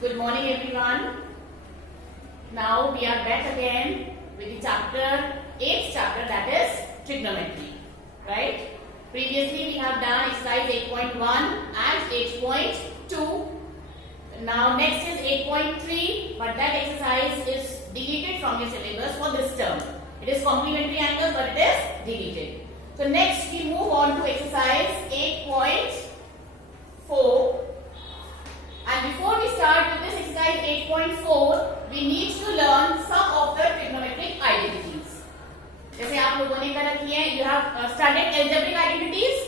Good morning everyone. Now we are back again with the chapter, 8th chapter, that is trigonometry. Right? Previously we have done exercise 8.1 and 8.2. Now next is 8.3, but that exercise is deleted from your syllabus for this term. It is complementary angles, but it is deleted. So next we move on to exercise 8.4. And before we start with this exercise 8.4, we need to learn some of the trigonometric identities. जैसे आप लोगों ने कर रखी है, you have studied algebraic identities.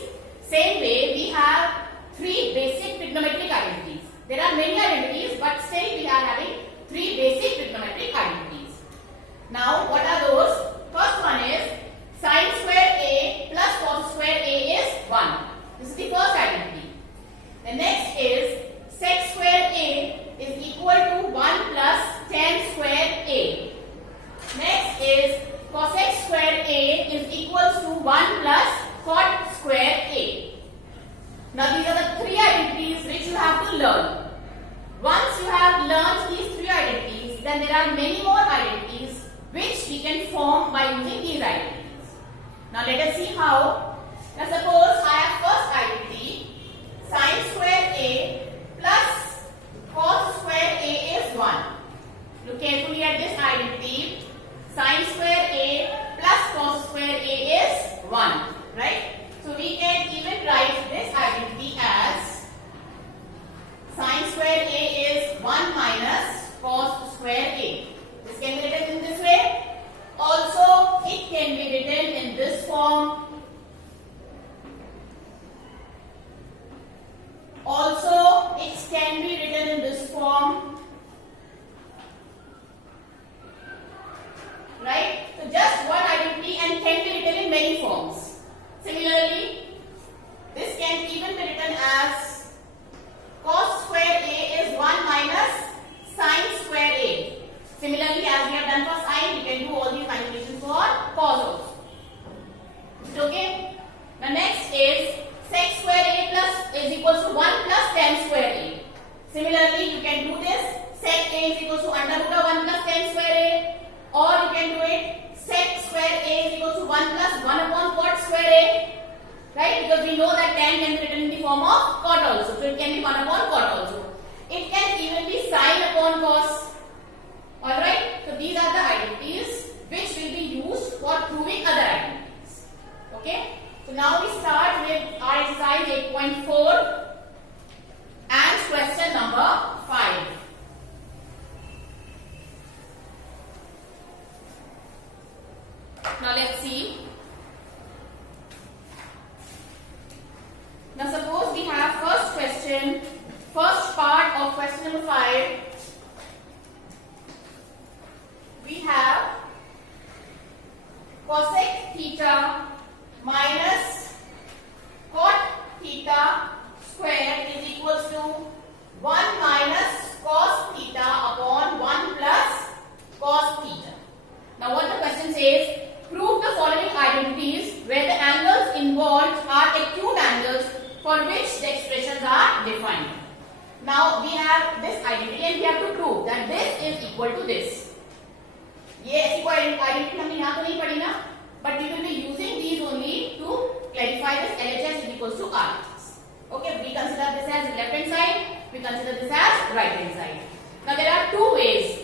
Same way, we have 3 basic trigonometric identities. There are many identities, but still we are having 3 basic trigonometric identities. Now, what are those? First one is sin square A plus cos square A is 1. This is the first identity. The next is sec square A is equal to 1 plus tan square A. Next is cosec square A is equals to 1 plus cot square A. Now these are the 3 identities which you have to learn. Once you have learned these 3 identities, then there are many more identities which we can form by using these identities. Now let us see how. Now suppose I have first identity, sin square A plus cos square A is 1. Look carefully at this identity. Sin square A plus cos square A is 1. Right? So we can even write this identity as sin square A is 1 minus cos square A. This can be written in this way. Also, it can be written in this form. Also, it can be written in this form. Right? So just one identity and can be written in many forms. Similarly, this can even be written as cos square A is 1 minus sin square A. Similarly, as we have done for sin, we can do all these manipulations for cos also. Is it okay? The next is sec square A plus is equals to 1 plus tan square A. Similarly, you can do this. Sec A is equals to under root of 1 plus tan square A. Or you can do it sec square A is equals to 1 plus 1 upon cot square A. Right? Because we know that tan can be written in the form of cot also. So it can be 1 upon cot also. It can even be sin upon cos. Alright? So these are the identities which will be used for proving other identities. Okay? So now we start with our exercise 8.4 and question number 5. Now let's see. Now suppose we have first question, first part of question number 5. We have cosec theta minus cot theta square is equals to 1 minus cos theta upon 1 plus cos theta. Now what the question says, prove the following identities where the angles involved are acute angles for which the expressions are defined. Now we have this identity and we have to prove that this is equal to this. ये ऐसी कोई identity हमने यहाँ तो नहीं पढ़ी ना, but we will be using these only to clarify this LHS is equals to RHS. Okay, we consider this as left hand side, we consider this as right hand side. Now there are 2 ways.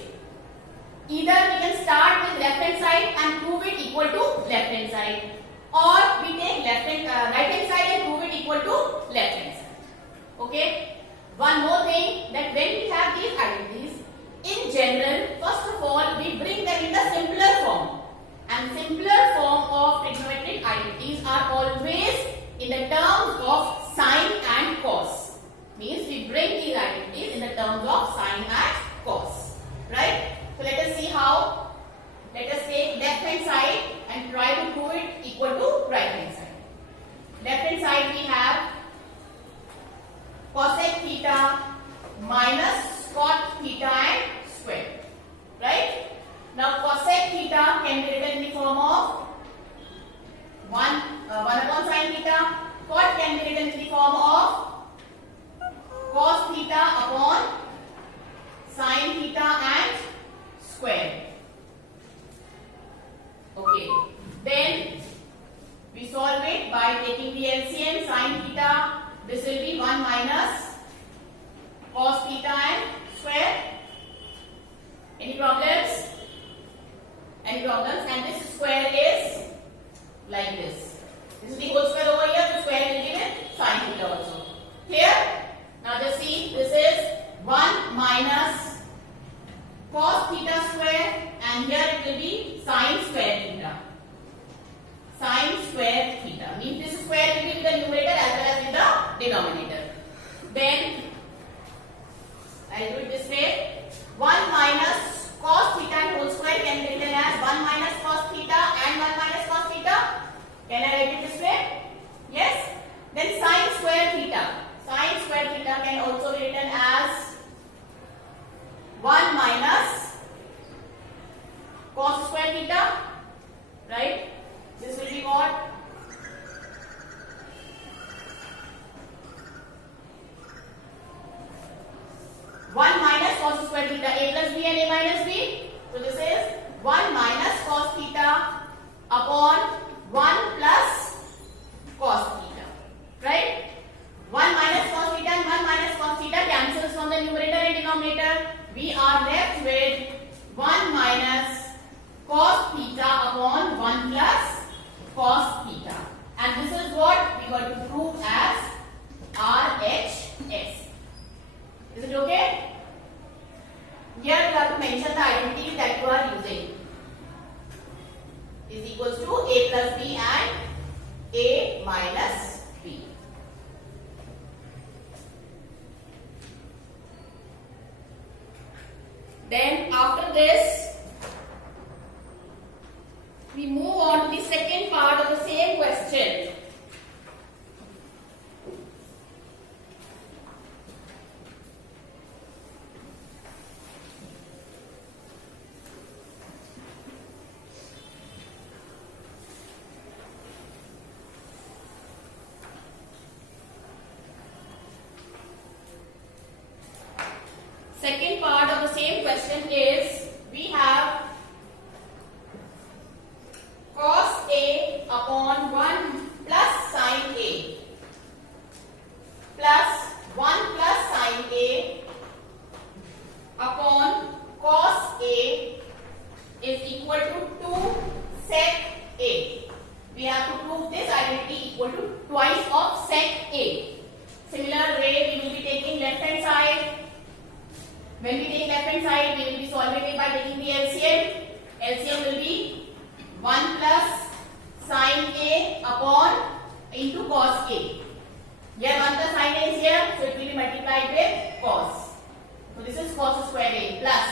Either we can start with left hand side and prove it equal to left hand side, or we take right hand side and prove it equal to left hand side. Okay. One more thing, that when we have these identities, in general, first of all, we bring them in the simpler form. And simpler form of trigonometric identities are always in the terms of sine and cos. Means we bring these identities in the terms of sine and cos. Right? So let us see how. Let us take left hand side and try to prove it equal to right hand side. Left hand side we have cosec theta minus cot theta and square. Right? Now cosec theta can be written in the form of 1 upon sin theta. Cot can be written in the form of cos theta upon Then I'll do it this way. 1 minus cos theta and whole square can be written as 1 minus cos theta and 1 minus cos theta. Can I write it this way? Yes. Then sin square theta. Sin square theta can also be written as 1 minus cos square theta. Right? This will be what? One minus cos square theta, a plus b and a minus b. So this is 1 minus cos theta upon 1 plus cos theta. Right? 1 minus cos theta and 1 minus cos theta cancels from the numerator and denominator. We are left with 1 minus cos theta upon 1 plus cos theta. And this is what we got to prove as RHS. Is it okay? Here you have to mention the identity that you are using. Is equals to a plus b and a minus b. Then after this, we move on to the second part of the same question. Second part of the same question is, we have cos A upon 1 plus sin A plus 1 plus sin A upon cos A is equal to 2 sec A. We have to prove this identity equal to twice of sec A. Similar way, we will be taking left hand side. When we take left hand side, we will be solving it by taking the LCM. LCM will be 1 plus sin A upon into cos A. Here 1 plus sin A is here, so it will be multiplied with cos. So this is cos square A plus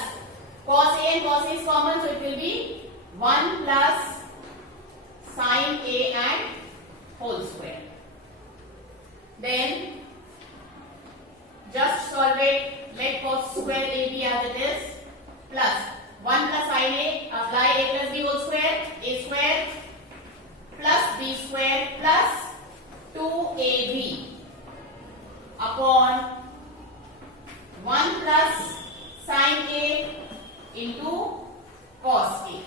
cos A and cos A is common, so it will be 1 plus sin A and whole square. Then just solve it. Let cos square A be as it is, plus 1 plus sin A, apply A plus B whole square, A square plus B square plus 2AB upon 1 plus sin A into cos A.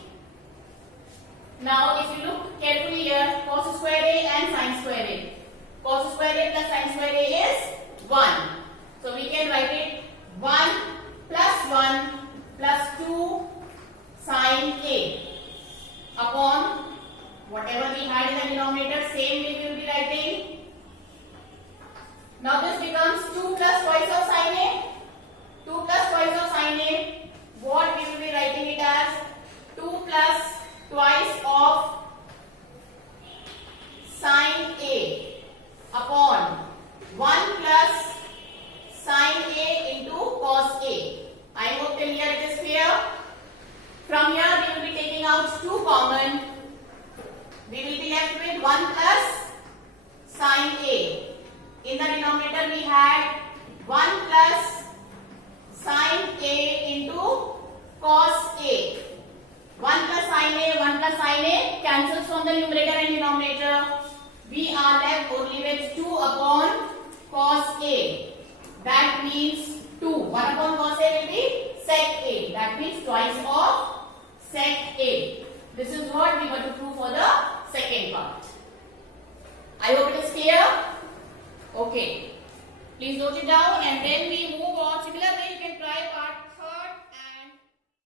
Now if you look carefully here, cos square A and sin square A. Cos square A plus sin square A is 1. So we can write it 1 plus 1 plus 2 sin A upon whatever we had in the denominator, same way we will be writing. Now this becomes 2 plus twice of sin A. 2 plus twice of sin A. What we will be writing it as? 2 plus twice of sin A upon 1 plus sin A into cos A. I hope till here it is clear. From here we will be taking out 2 common. We will be left with 1 plus sin A. In the denominator we had 1 plus sin A into cos A. 1 plus sin A, 1 plus sin A cancels from the numerator and denominator. We are left only with 2 upon cos A. That means 2. 1 upon cos A will be sec A. That means twice of sec A. This is what we want to prove for the second part. I hope it is clear. Okay. Please note it down and then we move on. Similar way you can try part